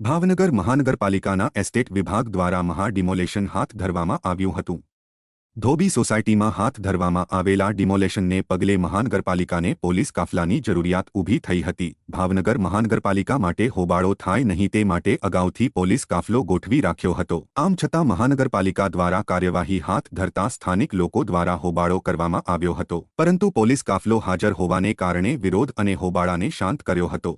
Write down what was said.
ભાવનગર મહાનગરપાલિકાના એસ્ટેટ વિભાગ દ્વારા ડિમોલેશન હાથ ધરવામાં આવ્યું હતું। ધોબી સોસાયટીમાં હાથ ધરવામાં આવેલા ડિમોલેશનને પગલે મહાનગરપાલિકાને પોલીસ કાફલાની જરૂરિયાત ઊભી થઈ હતી। ભાવનગર મહાનગરપાલિકા માટે હોબાળો થાય નહીં તે માટે અગાઉથી પોલીસ કાફલો ગોઠવી રાખ્યો હતો। આમ છતાં મહાનગરપાલિકા દ્વારા કાર્યવાહી હાથ ધરતા સ્થાનિક લોકો દ્વારા હોબાળો કરવામાં આવ્યો હતો, પરંતુ પોલીસ કાફલો હાજર હોવાને કારણે વિરોધ અને હોબાળાને શાંત કર્યો હતો।